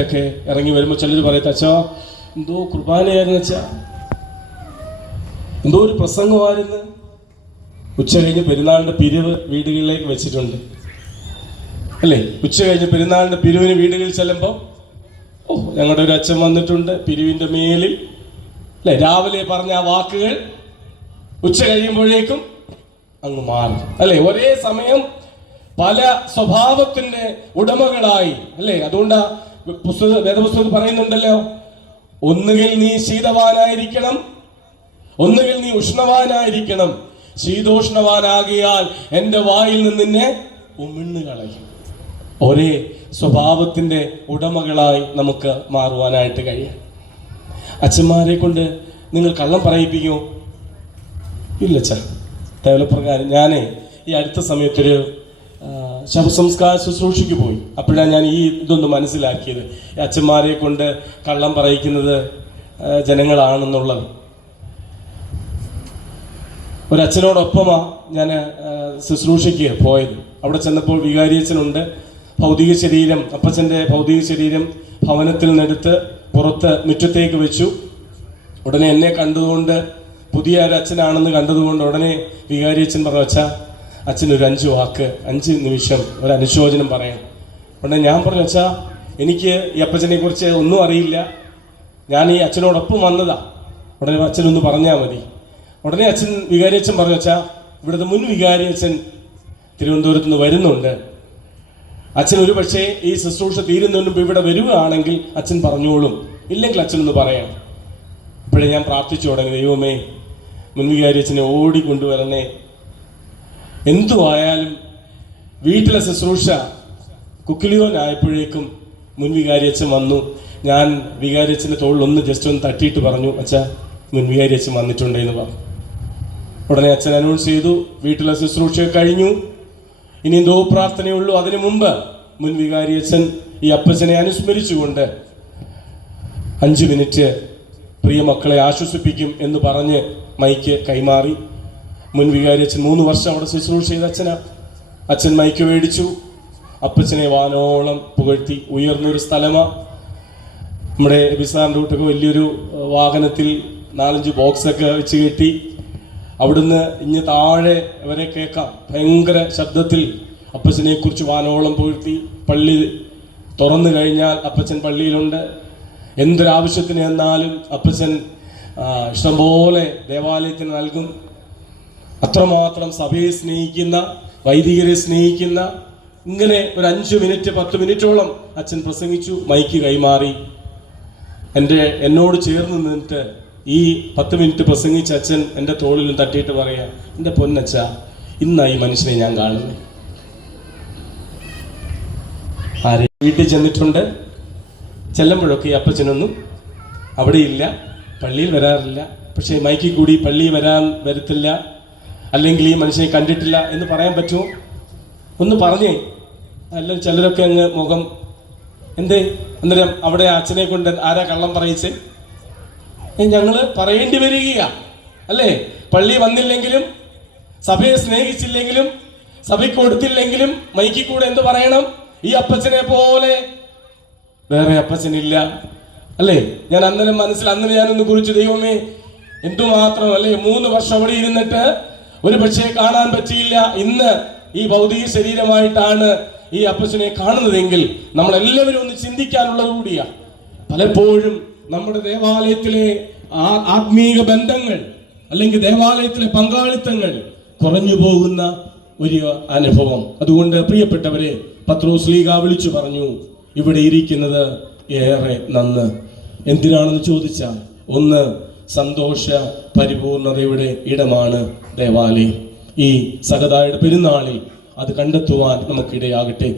ൊക്കെ ഇറങ്ങി വരുമ്പോൾ ചിലർ പറയത്ത അച്ഛാ എന്തോ കുർബാനയായിരുന്നു അച്ഛാ, എന്തോ ഒരു പ്രസംഗമായിരുന്നു. ഉച്ച കഴിഞ്ഞ് പെരുന്നാളിന്റെ പിരിവ് വീടുകളിലേക്ക് വെച്ചിട്ടുണ്ട് അല്ലേ? ഉച്ച കഴിഞ്ഞ് പെരുന്നാളിന്റെ പിരിവിന് വീടുകളിൽ ചെല്ലുമ്പോൾ ഞങ്ങളുടെ ഒരു അച്ഛൻ വന്നിട്ടുണ്ട് പിരിവിന്റെ മേലിൽ അല്ലെ, രാവിലെ പറഞ്ഞ ആ വാക്കുകൾ ഉച്ച കഴിയുമ്പോഴേക്കും അങ്ങ് മാറും അല്ലെ. ഒരേ സമയം പല സ്വഭാവത്തിന്റെ ഉടമകളായി അല്ലേ. അതുകൊണ്ട് വേദപുസ്തകത്തിൽ പറയുന്നുണ്ടല്ലോ, ഒന്നുകിൽ നീ ശീതവാനായിരിക്കണം, ഒന്നുകിൽ നീ ഉഷ്ണവാനായിരിക്കണം. ശീതോഷ്ണവാനാകിയാൽ എൻ്റെ വായിൽ നിന്ന് നിന്നെ ഉമിണ്ണു കളയും. ഒരേ സ്വഭാവത്തിന്റെ ഉടമകളായി നമുക്ക് മാറുവാനായിട്ട് കഴിയും. അച്ഛന്മാരെ കൊണ്ട് നിങ്ങൾ കള്ളം പറയിപ്പിക്കുമോ? ഇല്ല അച്ഛാ. ഡെവലപ്പർക്കാരൻ ഞാനേ ഈ അടുത്ത സമയത്തൊരു ശവസംസ്കാര ശുശ്രൂഷയ്ക്ക് പോയി. അപ്പോഴാണ് ഞാൻ ഈ ഇതൊന്ന് മനസ്സിലാക്കിയത്, അച്ഛന്മാരെ കൊണ്ട് കള്ളം പറയിക്കുന്നത് ജനങ്ങളാണെന്നുള്ളത്. ഒരച്ഛനോടൊപ്പമാണ് ഞാൻ ശുശ്രൂഷയ്ക്ക് പോയത്. അവിടെ ചെന്നപ്പോൾ വികാരിയച്ഛനുണ്ട്. ഭൗതിക ശരീരം, അപ്പച്ചൻ്റെ ഭൗതിക ശരീരം ഭവനത്തിൽ നിന്നെടുത്ത് പുറത്ത് മുറ്റത്തേക്ക് വെച്ചു. ഉടനെ എന്നെ കണ്ടതുകൊണ്ട്, പുതിയ ഒരു അച്ഛനാണെന്ന് കണ്ടതുകൊണ്ട് ഉടനെ വികാരിയച്ഛൻ പറഞ്ഞു, അച്ഛാ അച്ഛനൊരു 5 വാക്ക് 5 നിമിഷം ഒരു അനുശോചനം പറയാം. ഉടനെ ഞാൻ പറഞ്ഞു, അച്ഛാ എനിക്ക് ഈ അപ്പച്ചനെ കുറിച്ച് ഒന്നും അറിയില്ല, ഞാൻ ഈ അച്ഛനോടൊപ്പം വന്നതാ. ഉടനെ അച്ഛനൊന്ന് പറഞ്ഞാൽ മതി. ഉടനെ വികാരിയച്ഛൻ പറഞ്ഞു, അച്ഛാ ഇവിടുത്തെ മുൻ വികാരിയച്ഛൻ തിരുവനന്തപുരത്ത് നിന്ന് വരുന്നുണ്ട്, അച്ഛൻ ഒരു പക്ഷേ ഈ ശുശ്രൂഷ തീരുന്നതിന് മുമ്പ് ഇവിടെ വരികയാണെങ്കിൽ അച്ഛൻ പറഞ്ഞോളും, ഇല്ലെങ്കിൽ അച്ഛനൊന്ന് പറയാം. ഇപ്പോഴേ ഞാൻ പ്രാർത്ഥിച്ചു തുടങ്ങി, ദൈവമേ മുൻ വികാരിയച്ഛനെ ഓടിക്കൊണ്ടുവരണേ. എന്തുവായാലും വീട്ടിലെ ശുശ്രൂഷ കുക്കിലിയോനായപ്പോഴേക്കും മുൻ വികാരിയച്ഛൻ വന്നു. ഞാൻ വികാരിയച്ഛൻ്റെ തോളിൽ ജസ്റ്റ് ഒന്ന് തട്ടിയിട്ട് പറഞ്ഞു, അച്ഛാ മുൻ വികാരിയച്ഛൻ വന്നിട്ടുണ്ടെന്ന് പറഞ്ഞു. ഉടനെ അച്ഛൻ അനൗൺസ് ചെയ്തു, വീട്ടിലെ ശുശ്രൂഷ കഴിഞ്ഞു, ഇനി എന്തോ പ്രാർത്ഥനയുള്ളൂ. അതിനു മുമ്പ് മുൻ വികാരിയച്ഛൻ ഈ അപ്പച്ചനെ അനുസ്മരിച്ചുകൊണ്ട് 5 മിനിറ്റ് പ്രിയ മക്കളെ ആശ്വസിപ്പിക്കും എന്ന് പറഞ്ഞ് മൈക്ക് കൈമാറി. മുൻ വികാരിയച്ഛൻ 3 വർഷം അവിടെ ശുശ്രൂഷ ചെയ്ത അച്ഛനാ. അച്ഛൻ മൈക്ക് മേടിച്ചു, അപ്പച്ചനെ വാനോളം പുകഴ്ത്തി. ഉയർന്നൊരു സ്ഥലമാണ്. നമ്മുടെ എബിസാറിൻ്റെ കൂട്ടൊക്കെ വലിയൊരു വാഹനത്തിൽ 4-5 ബോക്സൊക്കെ വെച്ച് കെട്ടി. അവിടുന്ന് ഇഞ്ഞ് താഴെ വരെ കേൾക്കാം ഭയങ്കര ശബ്ദത്തിൽ അപ്പച്ചനെ കുറിച്ച് വാനോളം പുകഴ്ത്തി. പള്ളി തുറന്നു കഴിഞ്ഞാൽ അപ്പച്ചൻ പള്ളിയിലുണ്ട്. എന്തൊരാവശ്യത്തിന് എന്നാലും അപ്പച്ചൻ ഇഷ്ടംപോലെ ദേവാലയത്തിന് നൽകും. അത്രമാത്രം സഭയെ സ്നേഹിക്കുന്ന, വൈദികരെ സ്നേഹിക്കുന്ന. ഇങ്ങനെ ഒരു 5 മിനിറ്റ് 10 മിനിറ്റോളം അച്ഛൻ പ്രസംഗിച്ചു. മൈക്ക് കൈമാറി. എന്നോട് ചേർന്ന് നിന്നിട്ട് ഈ 10 മിനിറ്റ് പ്രസംഗിച്ച അച്ഛൻ എൻ്റെ തോളിലും തട്ടിയിട്ട് പറയാ, എൻ്റെ പൊന്നച്ഛ ഇന്നായി മനുഷ്യനെ ഞാൻ കാണുന്നത്. ആരെ വീട്ടിൽ ചെന്നിട്ടുണ്ട്. ചെല്ലുമ്പോഴൊക്കെ ഈ അപ്പച്ചനൊന്നും അവിടെയില്ല, പള്ളിയിൽ വരാറില്ല. പക്ഷേ മൈക്കിൽ കൂടി പള്ളിയിൽ വരത്തില്ല, അല്ലെങ്കിൽ ഈ മനുഷ്യനെ കണ്ടിട്ടില്ല എന്ന് പറയാൻ പറ്റുമോ? ഒന്ന് പറഞ്ഞേ. അല്ല ചിലരൊക്കെ അങ്ങ് മുഖം എന്തേ. അന്നേരം അവിടെ അച്ഛനെ കൊണ്ട് ആരാ കള്ളം പറയിച്ചേ? ഞങ്ങൾ പറയേണ്ടി വരികയാ അല്ലേ? പള്ളി വന്നില്ലെങ്കിലും, സഭയെ സ്നേഹിച്ചില്ലെങ്കിലും, സഭയ്ക്ക് കൊടുത്തില്ലെങ്കിലും മൈക്കിൽ കൂടെ എന്ത് പറയണം? ഈ അപ്പച്ചനെ പോലെ വേറെ അപ്പച്ചനില്ല അല്ലേ? ഞാൻ അന്നേരം അന്ന് ഞാനൊന്ന് കുറിച്ച്, ദൈവമേ എന്തുമാത്രം അല്ലേ, 3 വർഷം അവിടെ ഇരുന്നിട്ട് ഒരു പക്ഷേ കാണാൻ പറ്റിയില്ല. ഇന്ന് ഈ ഭൗതിക ശരീരമായിട്ടാണ് ഈ അപ്പച്ചനെ കാണുന്നതെങ്കിൽ നമ്മളെല്ലാവരും ഒന്ന് ചിന്തിക്കാനുള്ളത് കൂടിയാ. പലപ്പോഴും നമ്മുടെ ദേവാലയത്തിലെ ആത്മീക ബന്ധങ്ങൾ അല്ലെങ്കിൽ ദേവാലയത്തിലെ പങ്കാളിത്തങ്ങൾ കുറഞ്ഞു പോകുന്ന ഒരു അനുഭവം. അതുകൊണ്ട് പ്രിയപ്പെട്ടവരെ, പത്രോസ് ശ്ലീഹ വിളിച്ചു പറഞ്ഞു, ഇവിടെ ഇരിക്കുന്നത് ഏറെ നന്ന്. എന്തിനാണെന്ന് ചോദിച്ചാൽ, ഒന്ന് സന്തോഷ പരിപൂർണതയുടെ ഇടമാണ് ദേവാലയം. ഈ സഹദായുടെ പെരുന്നാളിൽ അത് കണ്ടെത്തുവാൻ നമുക്കിടയാകട്ടെ.